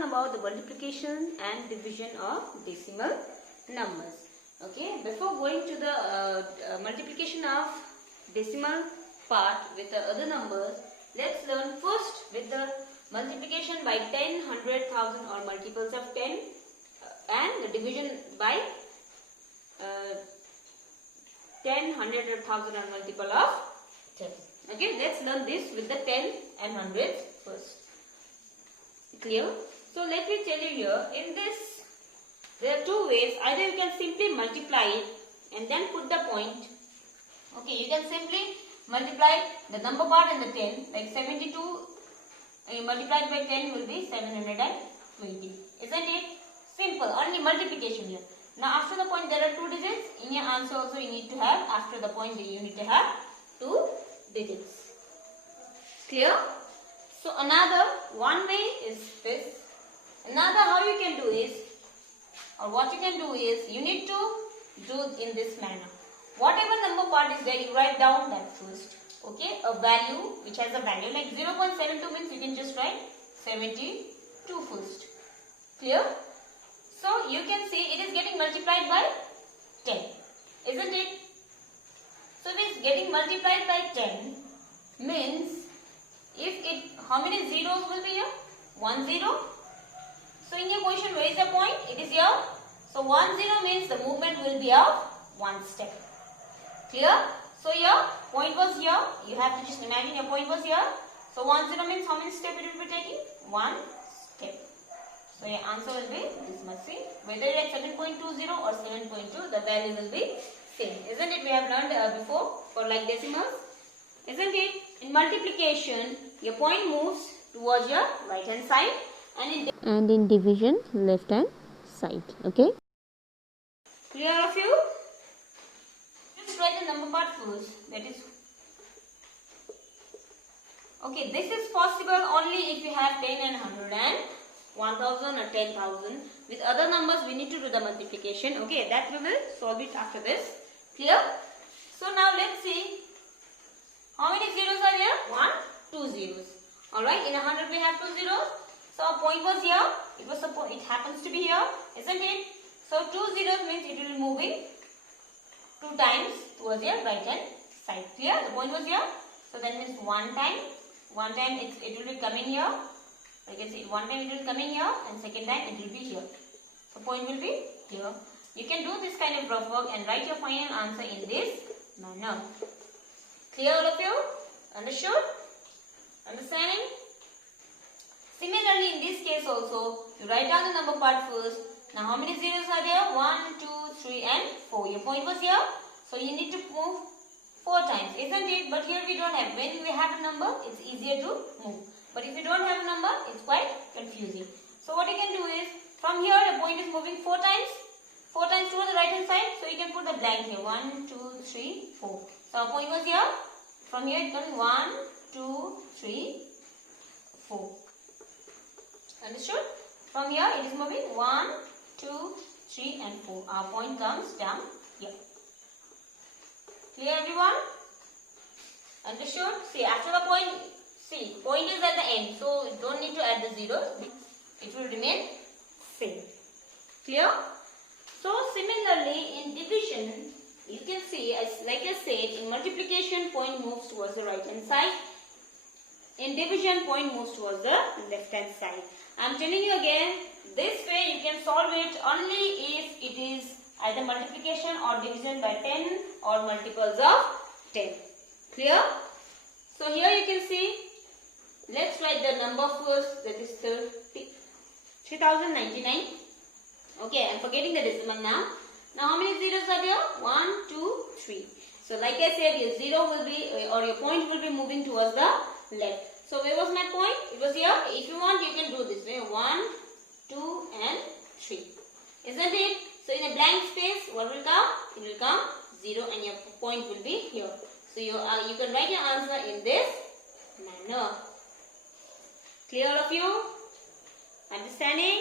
learn about the multiplication and division of decimal numbers. Okay, before going to the multiplication of decimal part with the other numbers, let's learn first with the multiplication by 10, 100, 1000 or multiples of 10 and the division by 10, 100 or 1000 or multiple of 10. Okay, let's learn this with the 10 and 100s first. Clear? So let me tell you here, in this there are two ways. Either you can simply multiply it and then put the point. Okay, you can simply multiply the number part and the 10, like 72 multiplied by 10 will be 720. Isn't it? Simple, only multiplication here. Now after the point there are two digits. In your answer also you need to have, after the point you need to have two digits. Clear? So another one way is this. Another how you can do is, or what you can do is, you need to do in this manner. Whatever number part is there, you write down that first. Okay, a value which has a value like 0.72 means you can just write 72 first. Clear? So you can see it is getting multiplied by 10, isn't it? So it is getting multiplied by 10 means how many zeros will be here? 1 0. So in your question, where is the point? It is here. So 1 0 means the movement will be of one step. Clear? So your point was here. You have to just imagine your point was here. So 1 0 means how many steps it will be taking? One step. So your answer will be this much. See, whether it is 7.20 or 7.2, the value will be same. Isn't it? We have learned before for like decimals. Isn't it? In multiplication, your point moves towards your right hand side and in division left hand side. Okay. Clear of you? Just write the number part first. That is. Okay, this is possible only if you have 10 and 100 and 1000 or 10,000. With other numbers we need to do the multiplication. Okay, that we will solve it after this. Clear? So now let's see. How many zeros are there? 1, 2 zeros. Alright, in 100 we have 2 zeros. So our point was here. It happens to be here, isn't it? So 2 zeros means it will be moving 2 times towards your right hand side. Clear? The point was here. So that means one time it will be coming here. You can see one time it will come in here and second time it will be here. So point will be here. You can do this kind of rough work and write your final answer in this manner. Clear all of you? Understood? Understanding? Similarly in this case also, you write down the number part first. Now how many zeros are there? 1, 2, 3 and 4. Your point was here. So you need to move 4 times, isn't it? But here we don't have. When we have a number, it's easier to move. But if you don't have a number, it's quite confusing. So what you can do is, from here the point is moving 4 times. 4 times towards the right hand side. So you can put the blank here. 1, 2, 3, 4. So our point was here. From here it comes 1, 2, 3, 4. Understood? From here it is moving 1, 2, 3 and 4. Our point comes down here. Clear everyone? Understood? See, after the point, point is at the end. So you don't need to add the zeros. It will remain same. Clear? So similarly in division, you can see, as like I said, in multiplication point moves towards the right hand side. In division point moves towards the left hand side. I am telling you again, this way you can solve it only if it is either multiplication or division by 10 or multiples of 10. Clear? So here you can see, let's write the number first, that is 3099. Okay, I am forgetting the decimal now. Now how many zeros are there? 1, 2, 3. So like I said, your zero will be, or your point will be moving towards the left. So where was my point? It was here. If you want, you can do this way. 1, 2 and 3. Isn't it? So in a blank space, what will come? It will come 0 and your point will be here. So you can write your answer in this manner. Clear all of you? Understanding?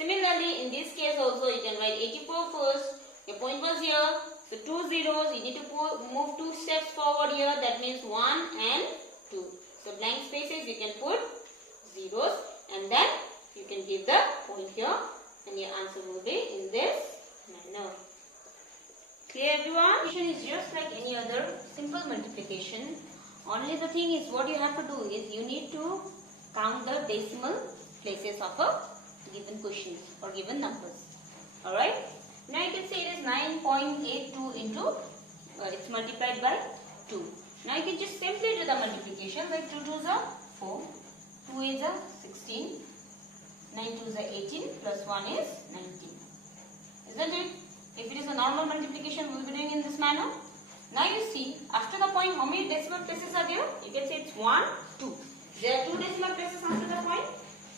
Similarly, in this case also, you can write 84 first. Your point was here. So 2 zeros, you need to move 2 steps forward here. That means 1 and 2. So blank spaces, you can put zeros. And and then you can give the point here, and your answer will be in this manner. Clear, everyone? Multiplication is just like any other simple multiplication. Only the thing is, what you have to do is you need to count the decimal places of a given question or given numbers. Alright? Now you can see it is 9.82 into, it's multiplied by 2. Now you can just simply do the multiplication, like 2 2s are 4, 2 is a 16, 9 2s are 18, plus 1 is 19. Isn't it? If it is a normal multiplication, we will be doing in this manner. Now you see, after the point, how many decimal places are there? You can say it's 1, 2. There are 2 decimal places after the point.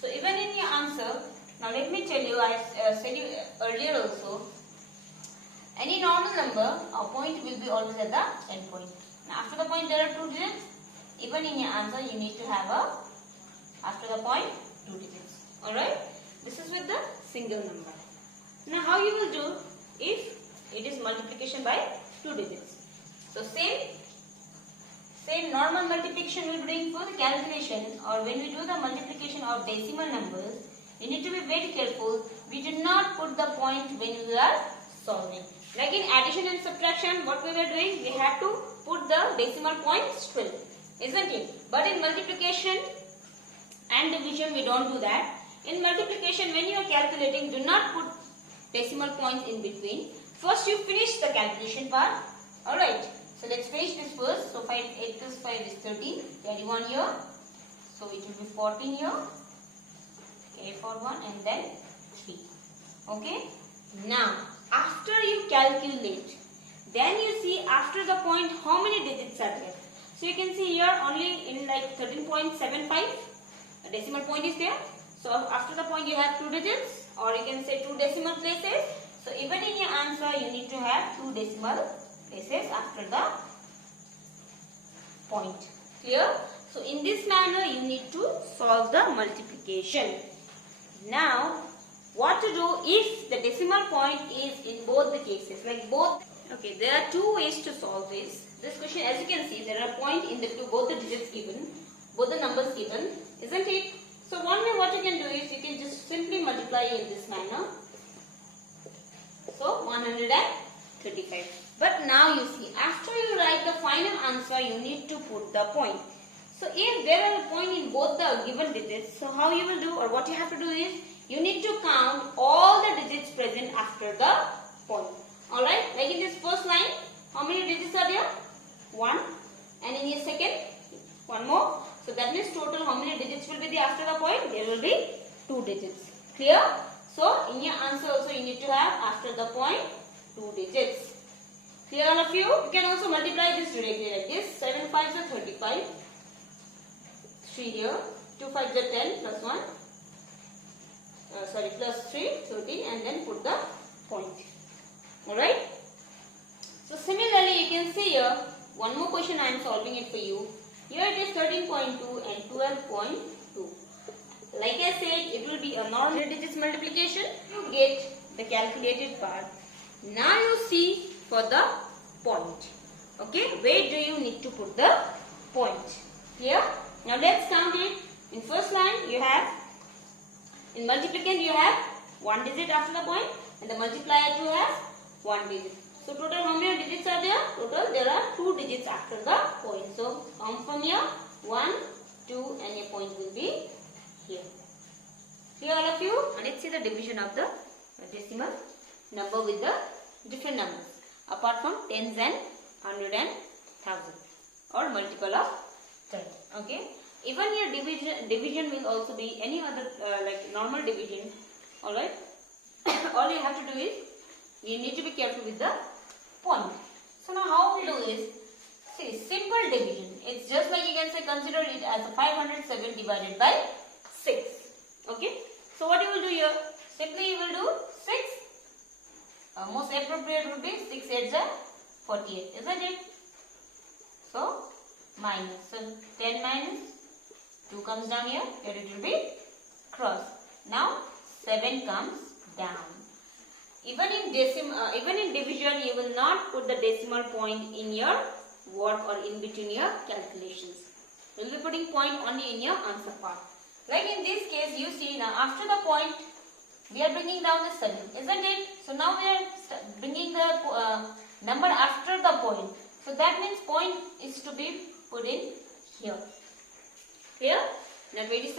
So even in your answer, now let me tell you, I said you earlier also, any normal number, a point will be always at the end point. Now after the point there are 2 digits. Even in your answer, you need to have a, after the point, 2 digits. Alright? This is with the single number. Now how you will do if it is multiplication by 2 digits? So same normal multiplication we will be doing for the calculation, or when we do the multiplication of decimal numbers, we need to be very careful. We do not put the point when we are solving. Like in addition and subtraction, what we were doing, we had to put the decimal point straight, isn't it? But in multiplication and division, we don't do that. In multiplication, when you are calculating, do not put decimal points in between. First, you finish the calculation part. Alright, so let's finish this first. So 8 plus 5 is 13. Carry 1 here. So it will be 14 here. Carry for 1 and then 3. Okay. Now, after you calculate, then you see after the point how many digits are there. So you can see here only in like 13.75 a decimal point is there. So after the point you have 2 digits, or you can say 2 decimal places. So even in your answer you need to have 2 decimal places after the point. Clear? So in this manner you need to solve the multiplication. Now what to do if the decimal point is in both the cases, like both. Okay, there are 2 ways to solve this. This question, as you can see, there are point in the both the digits given, both the numbers given, isn't it? So one way what you can do is you can just simply multiply in this manner. So 135. But now you see, after you write the final answer, you need to put the point. So if there are a point in both the given digits, so how you will do, or what you have to do is, you need to count all the digits present after the point. Alright, like in this first line, how many digits are there? 1. And in your second, 1 more. So that means total how many digits will be there after the point? There will be 2 digits. Clear? So in your answer also you need to have after the point 2 digits. Clear all of you? You can also multiply this directly like this. 7 5s are 35. 3 here. 2 5s are 10 plus 1. Plus 3, 30, and then put the point. Alright? So similarly you can see here, one more question I am solving it for you. Here it is 13.2 and 12.2. Like I said, it will be a normal digits multiplication. You get the calculated part. Now you see for the point. Okay, where do you need to put the point? Here. Now let's count it. In first line you have, in multiplicand you have 1 digit after the point, and the multiplier you have 1 digit. So total how many digits are there? Total there are 2 digits after the point. So count from here 1, 2, and a point will be here. Clear all of you? And let's see the division of the decimal number with the different numbers apart from tens and 100 and 1000 or multiple of 10. Okay. Even your division will also be any other like normal division. Alright. All you have to do is you need to be careful with the point. So now how we do is, see, simple division. It's just like you can say consider it as 507 divided by 6. Okay. So what you will do here? Simply you will do 6. Most appropriate would be 6 8s are 48. Isn't it? So minus. So 10 minus 2 comes down here. Here it will be cross. Now 7 comes down. Even in division, you will not put the decimal point in your work or in between your calculations. You will be putting point only in your answer part. Like in this case, you see now after the point, we are bringing down the 7, isn't it? So now we are bringing the number after the point. So that means point is to be put in here. Clear? Now 27.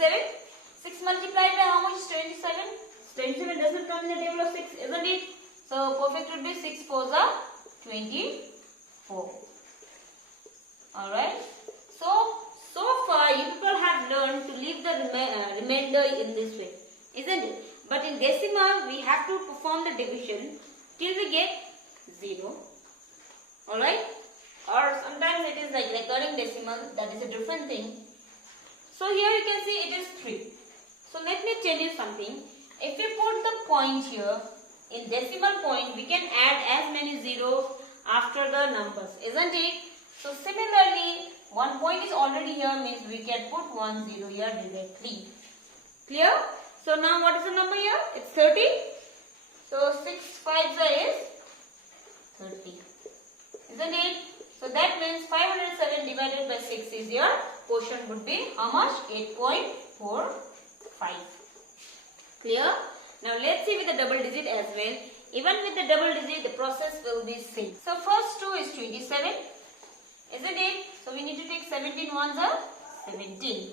6 multiplied by how much is 27? 27 does not come in the table of 6, isn't it? So perfect would be 6 4s are 24. Alright. So far you people have learned to leave the remainder in this way, isn't it? But in decimal we have to perform the division till we get 0. Alright. Or sometimes it is like recurring decimal, that is a different thing. So here you can see it is 3. So let me tell you something. If we put the point here in decimal point, we can add as many zeros after the numbers, isn't it? So similarly, one point is already here, means we can put 1 0 here directly. Clear? So now what is the number here? It's 30. So 6 5s is 30. Isn't it? So that means 507 divided by 6 is your quotient would be how much? 8.45. Clear? Now let's see with the double digit as well. Even with the double digit, the process will be same. So first 2 is 27. Isn't it? So we need to take 17 ones are 17.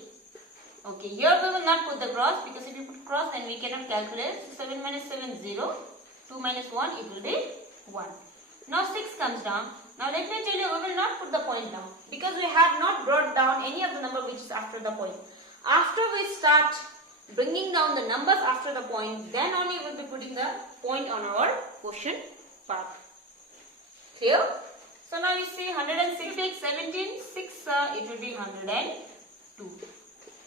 Okay, here we will not put the cross, because if you put cross then we cannot calculate. So 7 minus 7 0. 2 minus 1 it will be 1. Now 6 comes down. Now let me tell you, we will not put the point down, because we have not brought down any of the number which is after the point. After we start bringing down the numbers after the point, then only we will be putting the point on our quotient part. Clear? So now you see 106, take 17, 6, it will be 102.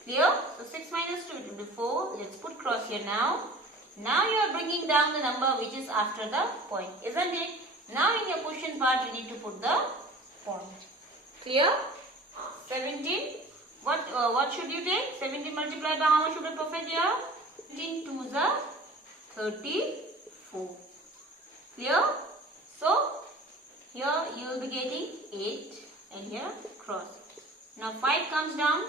Clear? So 6 minus 2, it will be 4. Let's put cross here now. Now you are bringing down the number which is after the point, isn't it? Now in your quotient part, you need to put the point. Clear? 17. What should you take? 17 multiplied by how much should be perfect here? 17 2s are 34. Clear? So here you will be getting 8 and here cross. Now 5 comes down.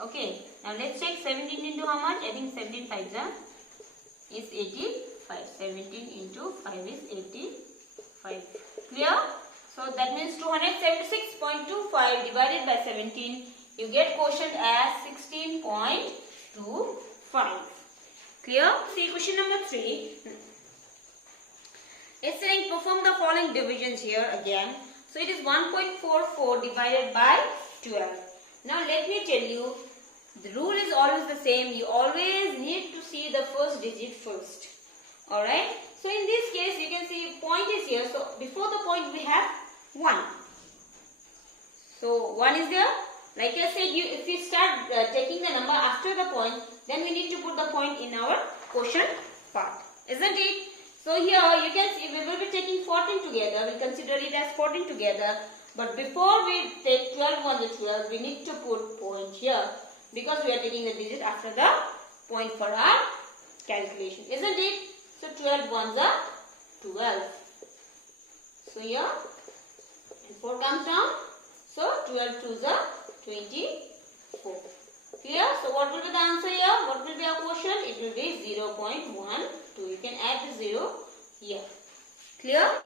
Okay. Now let's take 17 into how much? I think 17 5s is 85. 17 into 5 is 85. Clear? So that means 276.25 divided by 17. You get quotient as 16.25. Clear? See question number 3. It's saying perform the following divisions here again. So it is 1.44 divided by 12. Now let me tell you, the rule is always the same. You always need to see the first digit first. Alright. So in this case you can see point is here. So before the point we have 1. So 1 is there. Like I said, if you start taking the number after the point, then we need to put the point in our quotient part, isn't it? So here you can see we will be taking 14 together. We consider it as 14 together. But before we take 12 on the 12, we need to put point here, because we are taking the digit after the point for our calculation, isn't it? So 12 ones are 12. So here and 4 comes down. So 12 twos are 24. Clear? So what will be the answer here? What will be our quotient? It will be 0.12. You can add the 0 here. Clear?